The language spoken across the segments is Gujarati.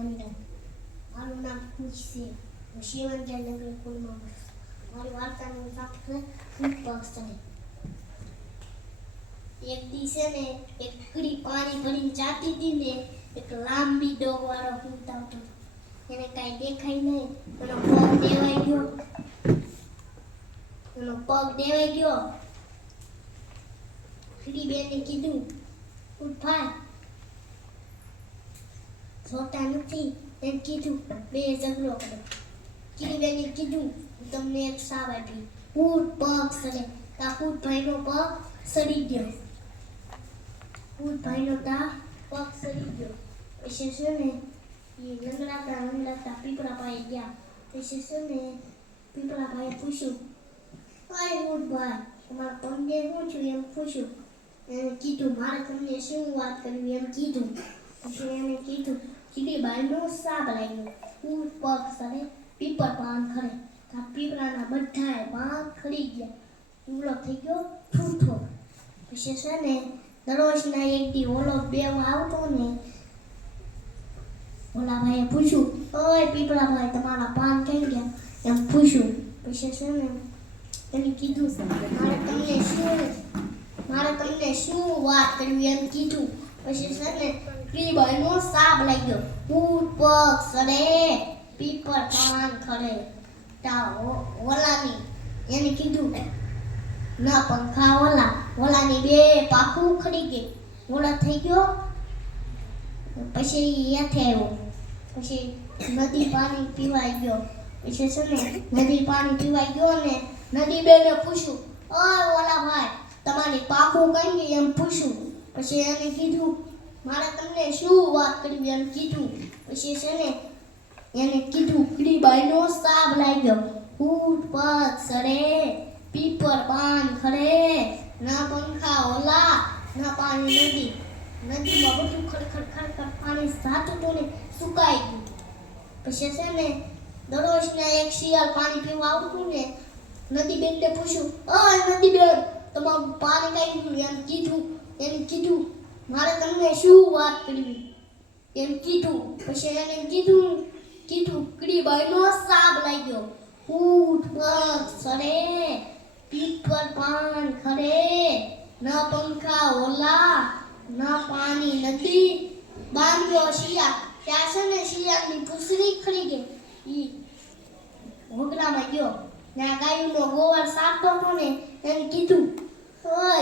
અંદર મારું નામ ખુશ છે હું શિવંજન નગર છું. મારી વાર્તાનું નામ ફૂટ પક્ષને એક દી છે ને એક કડી પાણી ભરીને જાતી હતી ને એક લાંબી ડોક વાળો ભૂત આવતો હતો. એને કાંઈ દેખાય નહીં એનો પગ દેવાઈ ગયો એનો પગ દેવાઈ ગયો કડી બેને કીધું જોતા નથી એમ કીધું, બે ઝઘડો કર્યો. કીધું હું તમને એક સાવ આપી. ફૂટ પગ સરે તા ભાઈનો પગ સડી ગયો. ફૂટ ભાઈનો તા પગ સડી ગયો. પછી છે ને, એ લંગડાતા લંગડાતા પીપળા પાસે ગયા. પછી છે ને, પીપળા ભાઈએ પૂછ્યું ભાઈ કુટ ભાઈ, તમારા પંગે શું છું? એમ પૂછ્યું. એને કીધું, મારે તમને શું વાત કરવી? એમ કીધું. પછી એને કીધું કીધી બાઈનો સાપ લાગ્યો ફૂટ પગ સડે પીપર પાન ખરે તા પીપળાના બધાએ પાન ખરી ગયા ઉલો થઈ ગયો ઠૂઠો પછી છે ને દરરોજના એક દી ઓલો બે આવતો ને ઓલા ભાઈએ પૂછ્યું ઓય પીપળા ભાઈ તમારા પાન કઈ ગયા એમ પૂછ્યું પછી છે ને એને કીધું મારે તમને શું મારે તમને શું વાત કરવી એમ કીધું પછી છે ને પીબાઈનો સાપ લાગ્યો. ફૂટ પગ સડે પીપર પાન ખરે તા ઓલાની, એને કીધું, ના પંખા, ઓલા. ઓલાની બે પાખું ખરી ગઈ. ઓલા થઈ ગયો. પછી યાથે આવ્યો. પછી નદી પાણી પીવાઈ ગયો. પછી છે ને, નદી પાણી પીવાઈ ગયો ને નદી બેને પૂછ્યું ઓય ઓલા ભાઈ, તમારી પાખું કઈ ગઈ? એમ પૂછ્યું. પછી એને કીધું, મારે તમને શું વાત કરવી? એમ કીધું. પછી છે ને એને કીધું, કીડીબાઈનો સાબ લાગ્યો. ફૂટ પગ સડે, પીપર પાન ખરે ના પંખા ઓલા, ના પાણી નદી. નદીમાં બધું ખડખડ ખડખડ પાણી સાતું તો ને સુકાઈ ગયું. પછી છે ને દરરોજના એક શિયાળ પાણી પીવા આવતું ને નદી બેનને પૂછ્યું, અ નદી બેન તમારું પાણી કાઢી ગયું? એમ કીધું. એને કીધું, મારે તમને શું વાત કરવી? એમ કીધું, પછી એને કીધું કીધું કડીબાઈનો સાપ લાગ્યો. ઊઠ પગ સરે, પીઠ પર પાન ખરે. ન પંખા ઓલા, ન પાણી નદી. બાંધ્યો શિયા ત્યાં છે ને શિયાળની પૂછડી ખરી ગઈ. ઈ ઘોઘરામાં ગયો. ત્યાં ગાયનો ગોવાર સારતો હતો ને, એને કીધું, ઓય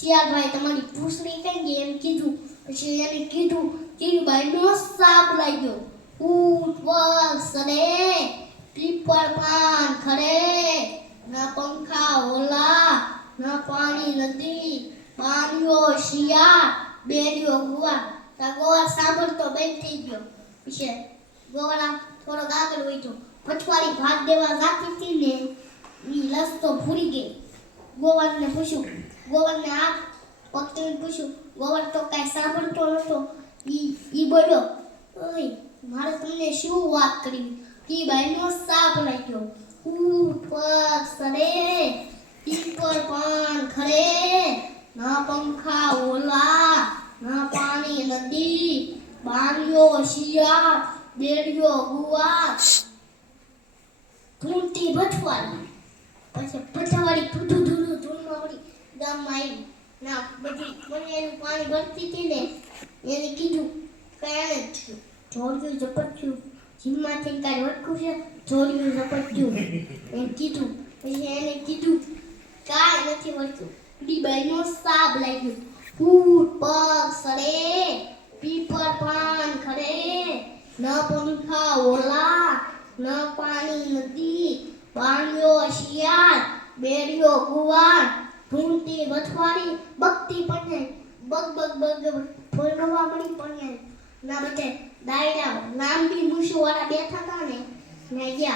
શિયાળભાઈ તમારી પૂછડી કઈ ગઈ એમ કીધું. પછી એને કીધું કીરુભાઈનો સાપ લાગ્યો. ઊંટ પગ સડે પીપળ પાન ખરે. ના પંખા ઓલા ના પાણી, નદી, પાણીઓ, શિયાળ, બેરીઓ, ગુવા. તા ગોવા સાંભળતો બેન થઈ ગયો. પછી ગોવાળા થોડોક આગળ વહીતો પછવાડી ભાગ દેવા રાખી હતી ને લસ તો ભૂલી ગઈ. ગોવાળને પૂછ્યું ગોવાળને આ વખતે પૂછ્યું ગોવર તો કાંઈ સાંભળતો નહોતો. ઈ ઈ બોલ્યો, ઓય, મારે તમને શું વાત કરવી? ઈ બાઈનો સાપ લાગ્યો. પગ સડે પીપર પાન ખરે. ના પંખા ઓલા, ના પાણી નદી, બાંધ્યો શિયાળ, બેડ્યો ગુવા ઘૂંટી ભઠવાડી પછી ભઠવાડી ધૂધું ધૂધું ધૂળમાં વળી ગામમાં આવી ના, બધી, મને એનું પાણી ભરતી હતી ને, એને કીધું કયા જ જોડ્યું ઝપટ્યું. જીમમાંથી કાંઈ વટકું છે? જોડ્યું ઝપટ્યું. એમ કીધું, પછી એને કીધું, કાંઈ નથી વળતું. ડીબાઈનો સાપ લાગ્યો. ફૂટ, પગ સડે પીપર પાન ખરે ન પંખા ઓલા, ન પાણી નદી પાણીઓ શિયાળ બેડીઓ ગુવાર ઢૂંઢતી વથવાડી બગતી પણ બગ બગ બગ ફોરવા મળી પણ ના બધે દાયરા લાંબી મૂછો વાળા બેઠા હતા ને ને ગયા.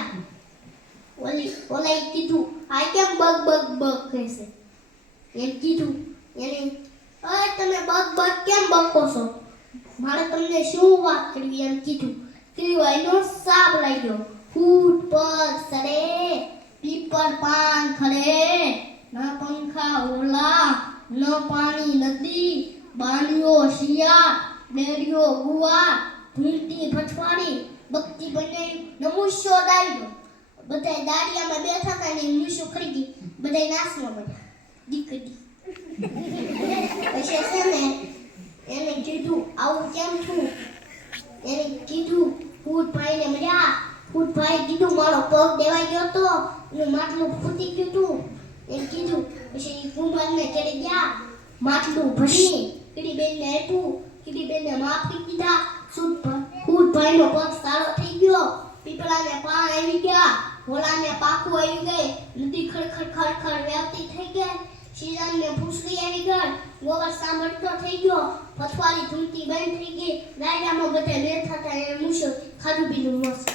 ઓલી, ઓલાએ કીધું, આ કેમ બગ બગ બગ કહેશે? એમ કીધું, એને, અરે તમે બગ બગ કેમ બકો છો? મારે તમને શું વાત કરવી? એમ કીધું. કીવાયનો સાપ લાગ્યો. ફૂટ પગ સરે પીપર પાન ખરે ન પંખા ઓલા ન પાણી નદી બાણીઓ શિયા બેડીઓ ગુવા ભૂલતી ભટવાડી ભક્તિ બનાવી નમુષ્યો દાડ્યો બધા દાડિયામાં બેઠા હતા ને મૂસો ખરીદી બધા નાસવા મળ્યા દીકરી. પછી છે ને એને કીધું, આવું કેમ છું? એને કીધું, ફૂટ ભાઈને મળ્યા. ફૂટ ભાઈ કીધું, મારો પગ દેવાઈ ગયો હતો એનું માટલું ફૂટી ગયું હતું એને કીધું પછી કુંભારને ઘરે ગયા માટલું ભરી કીડીબેનને આપ્યું. કીડીબેનને માફી દીધા. ફૂટ ભાઈનો પગ સારો થઈ ગયો. પીપળાને પાણ આવી ગયા. ભોળાને પાકું આવી ગઈ. નદી ખડખડ ખડખડ વ્યાપતી થઈ ગઈ. શિરાને ભૂસરી આવી ગઈ. ગોબર સાંભળતો થઈ ગયો. પથવારી ધૂમતી બંધ થઈ ગઈ. રાયડામાં બધા બેઠા હતા એ મૂછો ખાધું પીધું મસ્ત